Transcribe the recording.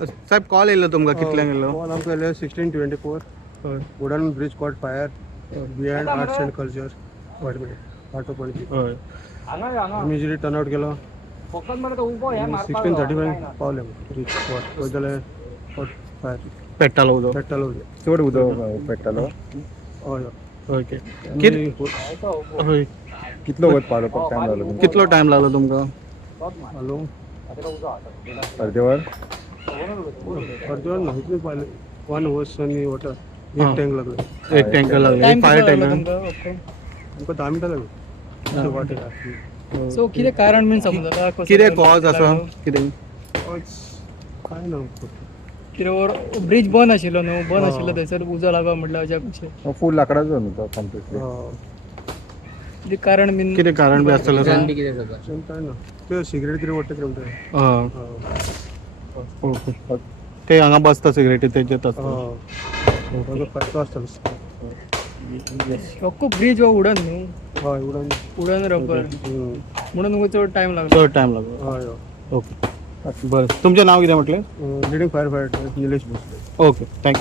साहेब call येयलो तुमकां कितल्यांक येयलो? कॉल आमकां येयलो 16:24 हय wooden bridge caught fire behind arts and culture वाटोपणजी हय आमी इजिली टर्न आउट केलो 16:35 पावले ब्रिज कॉट वयता जाल्यार कॉट फायर पेट्टालो उदक पेट्टालो चड उदक पेट्टालो. हय ओके हय कितलो वत पावलो टायम जालो तुमकां? कितलो टायम लागलो तुमकां? हॅलो अर्दे वर अर्जंट माहिती पाहिले 1 hours आणि वॉटर हां. एक टँक लागलो एक टँकर लागलो एक फायर टँकर आमकां 10 मिनटां लागली वाटेर सो कितें कारण बीन समजता कितें कॉज आसा कितें काय ना कितें ब्रिज बंद आशिल्लो न्हू बंद आशिल्लो थंयसर उजो लागो म्हटल्यार अशें कशें फूल लाकडाचो न्हू तो कम्प्लिटली. कितें कारण बीन कितें कारण बी आसतलें सांग? काय ना ते सिगरेट कितें वट्टा म्हणटा हां ओके ते हांगा बसता सिगरेटी तेजेत आसता खर्च आसतलो अख्खो ब्रिज हो उडन न्हू हय उडन उडन रबर म्हणून तुमकां चड टायम लागलो चड टायम लागलो हय ओके बरें तुमचें नांव कितें म्हटलें? Leading fire fighter Nilesh Bhosale okay thank you